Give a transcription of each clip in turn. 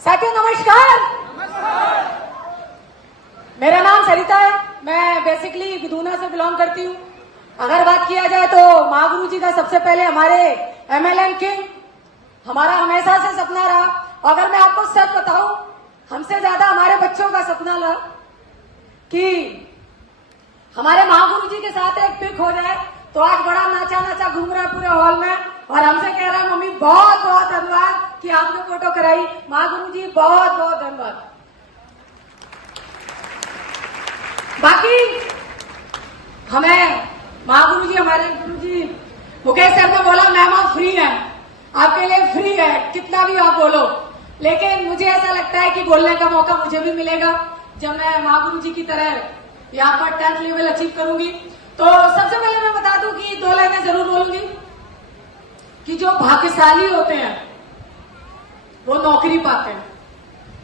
साथियों नमस्कार। मेरा नाम सरिता है। मैं बेसिकली बुधूना से बिलोंग करती हूँ। अगर बात किया जाए तो महागुरु जी का सबसे पहले हमारे एमएलएन किंग हमारा हमेशा से सपना रहा। अगर मैं आपको सच बताऊं, हमसे ज्यादा हमारे बच्चों का सपना रहा कि हमारे महागुरु जी के साथ एक पिक हो जाए। तो आज बड़ा नाचा नाचा घूम रहा है पूरे हॉल में और हमसे कह रहा है मम्मी बहुत बहुत धन्यवाद कि आपने फोटो कराई। महागुरु जी बहुत बहुत धन्यवाद। बाकी हमें महागुरु जी, हमारे गुरु जी मुकेश सर ने बोला मैम आप फ्री है, आपके लिए फ्री है, कितना भी आप बोलो। लेकिन मुझे ऐसा लगता है कि बोलने का मौका मुझे भी मिलेगा जब मैं महागुरु जी की तरह यहाँ पर 10th लेवल अचीव करूंगी। तो सबसे पहले मैं बता दूं कि 2 लाइनें जरूर बोलूंगी कि जो भाग्यशाली होते हैं वो नौकरी पाते हैं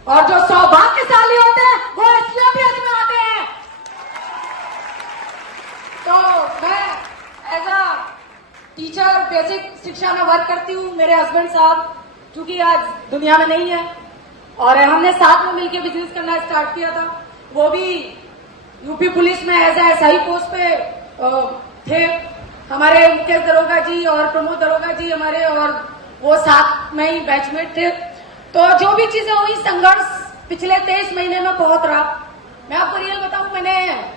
और जो सौभाग्यशाली होते हैं वो एसपीएस में आते हैं। तो मैं एज अ टीचर बेसिक शिक्षा में वर्क करती हूँ। मेरे हस्बैंड साहब चूंकि आज दुनिया में नहीं है और हमने साथ में मिलकर बिजनेस करना स्टार्ट किया था। वो भी यूपी पुलिस में एज एसआई पोस्ट पे थे। हमारे मुकेश दरोगा जी और प्रमोद दरोगा जी हमारे, और वो साथ में ही बैचमेट थे। तो जो भी चीजें हुई, संघर्ष पिछले 23 महीने में बहुत रहा। मैं आपको रियल बताऊं, मैंने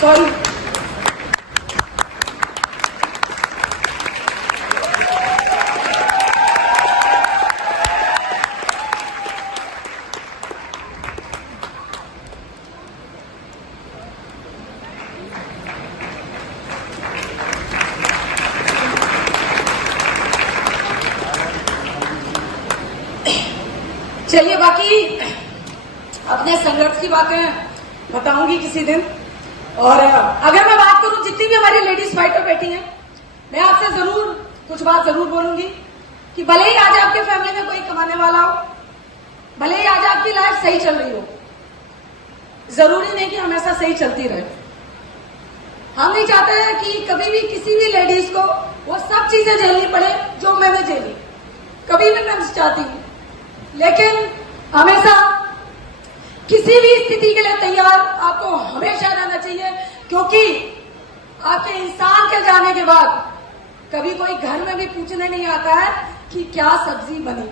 सॉरी चलिए बाकी अपने संघर्ष की बातें बताऊंगी किसी दिन। और अगर मैं बात करूं, जितनी भी हमारी लेडीज फाइटर बैठी हैं, मैं आपसे जरूर कुछ बात जरूर बोलूंगी कि भले ही आज आपके फैमिली में कोई कमाने वाला हो, भले ही आज आपकी लाइफ सही चल रही हो, जरूरी नहीं कि हमेशा सही चलती रहे। हम नहीं चाहते हैं कि कभी भी किसी भी लेडीज को वो सब चीजें झेलनी पड़े जो मैंने झेली, कभी भी मैं चाहती हूँ। लेकिन हमेशा किसी भी स्थिति के लिए तैयार आपको हमेशा रहना चाहिए, क्योंकि आपके इंसान के जाने के बाद कभी कोई घर में भी पूछने नहीं आता है कि क्या सब्जी बनी।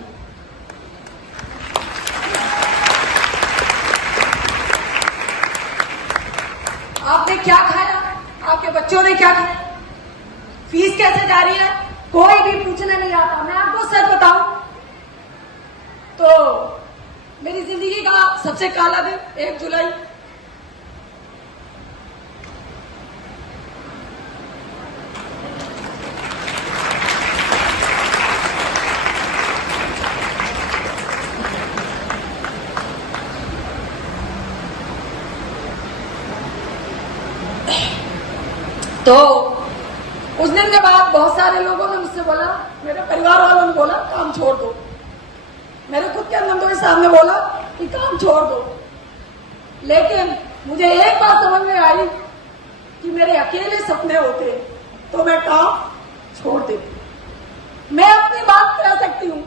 आपने क्या खाया, आपके बच्चों ने क्या खाया, फीस कैसे जा रही है, कोई भी पूछने नहीं आता। मैं आपको सच बताऊं तो मेरी जिंदगी का सबसे काला दिन 1 जुलाई। तो उस दिन के बाद बहुत सारे लोगों ने मुझसे बोला, मेरे परिवार वालों ने बोला काम छोड़ दो, मेरे खुद के नंदों के सामने बोला कि काम छोड़ दो। लेकिन मुझे एक बात समझ में आई कि मेरे अकेले सपने होते तो मैं काम छोड़ देती। मैं अपनी बात कह सकती हूँ,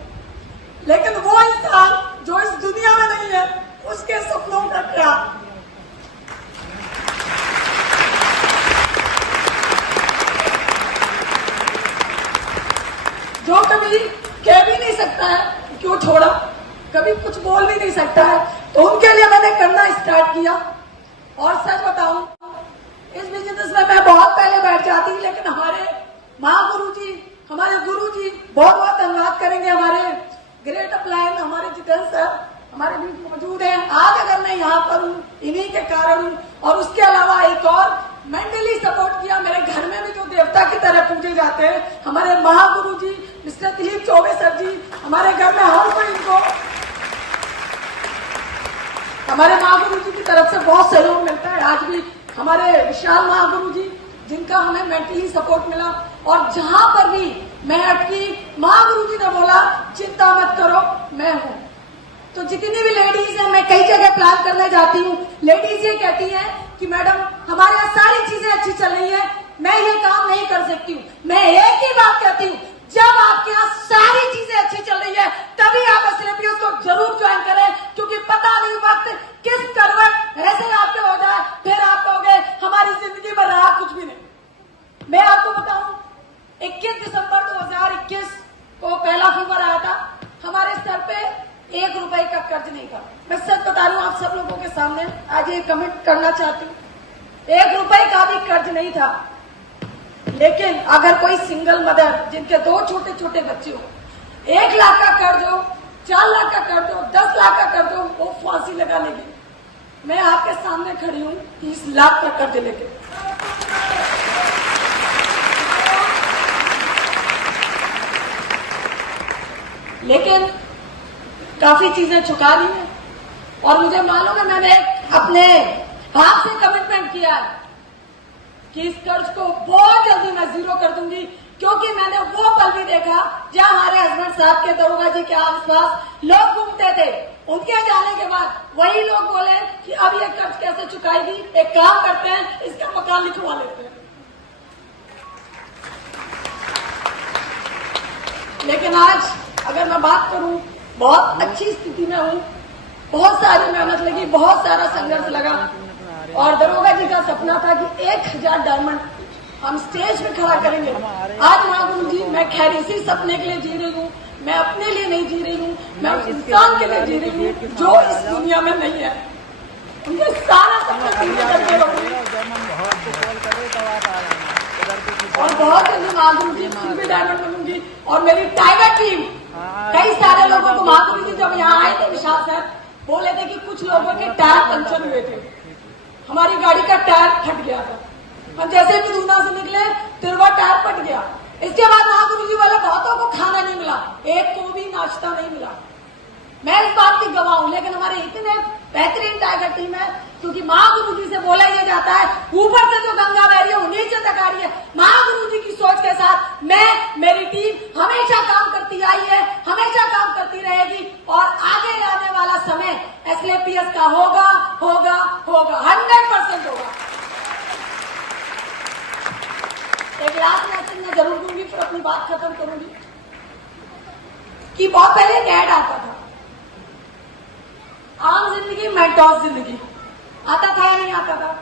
लेकिन वो इंसान जो इस दुनिया में नहीं है, उसके सपनों का क्या। जो कभी कह भी नहीं सकता है क्यों छोड़ा, कभी कुछ बोल भी नहीं सकता है, तो उनके लिए मैंने करना स्टार्ट किया। और सच बताऊं, इस हूँ। और उसके अलावा एक और मेंटली सपोर्ट किया, मेरे घर में भी जो देवता की तरह पूजे जाते हैं हमारे महागुरु जी मिस्टर दिलीप चौबे सर जी, हमारे घर में हर कोई इनको हमारे महागुरु जी की तरफ से बहुत सहयोग मिलता है। आज भी हमारे विशाल महागुरु जी जिनका हमें मेंटली सपोर्ट मिला, और जहां पर भी मैं अटकी महागुरु जी ने बोला चिंता मत करो मैं हूं। तो जितनी भी लेडीज हैं, मैं कई जगह प्लान करने जाती हूँ, लेडीज ये कहती हैं कि मैडम हमारे यहाँ सारी चीजें अच्छी चल रही है, मैं ये काम नहीं कर सकती हूँ। मैं एक ही बात कहती हूँ, जब आपके यहाँ सारी चीजें अच्छी चल रही है तभी आप एसएलपीएस को जरूर ज्वाइन करें, क्योंकि पता नहीं वक्त किस करवट ऐसे आपके हो जाए, फिर आप कहोगे हमारी जिंदगी में रहा कुछ भी नहीं। मैं आपको बताऊं 21 दिसंबर 2021 को पहला फीवर आया था, हमारे सर पे 1 रुपए का कर्ज नहीं था। मैं सच बता रही हूँ आप सब लोगों के सामने, आज ये कमेंट करना चाहती हूँ, 1 रुपए का भी कर्ज नहीं था। लेकिन अगर कोई सिंगल मदर जिनके 2 छोटे छोटे बच्चे हो, 1 लाख का कर्ज हो, 4 लाख का कर्ज हो, 10 लाख का कर्ज हो, वो फांसी लगा लेगी। मैं आपके सामने खड़ी हूँ 30 लाख का कर्ज लेके। लेकिन काफी चीजें चुका दी है, और मुझे मालूम है मैंने अपने हाथ से कमिटमेंट किया है कि इस कर्ज को बहुत जल्दी मैं जीरो कर दूंगी, क्योंकि मैंने वो पल भी देखा जहां हमारे हस्बैंड साहब के दरोगा जी के आसपास लोग घूमते थे। उनके जाने के बाद वही लोग बोले कि अब ये कर्ज कैसे चुकाएगी, एक काम करते हैं इसका मकान लिखवा लेते हैं। लेकिन आज अगर मैं बात करूं, बहुत अच्छी स्थिति में हूं, बहुत सारी मेहनत लगी, बहुत सारा संघर्ष लगा, और दरोगा जी का सपना था कि 1000 डायमंड हम स्टेज पे खड़ा करेंगे। आज महागुरु जी मैं खैर इसी सपने के लिए जी रही हूँ, मैं अपने लिए नहीं जी रही हूँ, मैं उस इंसान के लिए जी रही हूँ जो इस दुनिया में नहीं है। उनके सारा सपना पूरा करके रहूंगी, और बहुत जल्दी महागुरु जी फिर भी डायमंड बनूंगी। और मेरी टाइगर टीम, कई सारे लोगों को महागुरु जी जब यहाँ आए थे विशाल सर बोले थे कि कुछ लोगों के टायर पंचर हुए थे, हमारी गाड़ी का टायर फट गया था, हम जैसे भी दूना से निकले तिरवा टायर फट गया। इसके बाद महागुरु जी वाले बहुतों को खाना नहीं मिला, एक को भी नाश्ता नहीं मिला। मैं इस बात की गवाह हूं, लेकिन हमारे इतने बेहतरीन टाइगर टीम है, क्योंकि महागुरु जी से बोला ये जाता है ऊपर से जो गंगा बह रही है वो नीचे तक आ रही है। महागुरु जी की सोच के साथ मैं, मेरी टीम हमेशा काम करती आई है, हमेशा काम करती रहेगी, और आगे आने वाला समय एसएलपीएस का होगा होगा होगा, 100% होगा। एक लास्ट मैसेज मैं जरूर दूंगी, फिर अपनी बात खत्म करूंगी। कि बहुत पहले एक ऐड आता था, आम जिंदगी मेंटोस जिंदगी, आता था या नहीं आता था?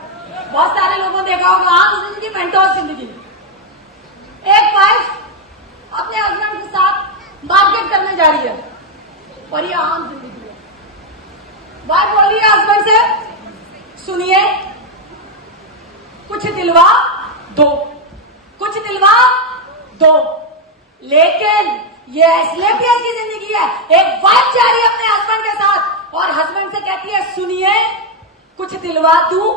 बहुत सारे लोगों ने देखा होगा आम जिंदगी मेंटोस जिंदगी। एक वाइफ अपने हस्बैंड के साथ मार्केट करने जा रही है, और ये आम जिंदगी है। वाइफ बोल रही है हस्बैंड से, सुनिए कुछ दिलवा दो, कुछ दिलवा दो। लेकिन ये एसएलपीएस की जिंदगी है, एक वाइफ जा रही है अपने हस्बैंड के साथ और हस्बैंड से कहती है सुनिए कुछ दिलवा दूं।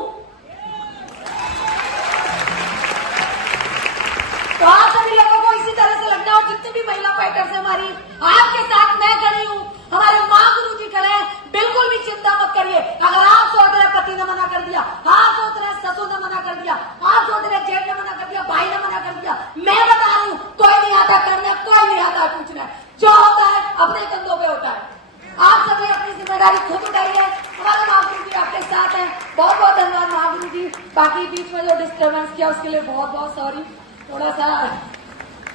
तो आप सभी लोगों को इसी तरह से लगना, और जितनी भी महिला फाइटर्स है हमारी, आपके साथ मैं खड़ी हूं, हमारे माँ गुरु जी खड़े हैं, बिल्कुल भी चिंता मत करिए। अगर आप सोच रहे पति ने मना कर दिया, आप सोच रहे ससुर ने मना कर दिया, आप सोच रहे जेठ ने मना कर दिया, भाई ने मना कर दिया, मैं बता रही हूँ कोई नहीं आता करने, कोई नहीं आता पूछना, जो होता है अपने कंधों पे होता है। आप सभी अपनी जिम्मेदारी खुद उठाइए, हमारे महागुरु जी आपके साथ हैं। बहुत बहुत धन्यवाद महागुरु जी। बाकी बीच में जो डिस्टर्बेंस किया उसके लिए बहुत बहुत सॉरी, थोड़ा सा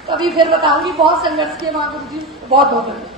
कभी फिर बताऊंगी। बहुत संघर्ष किए महागुरु जी, बहुत बहुत धन्यवाद।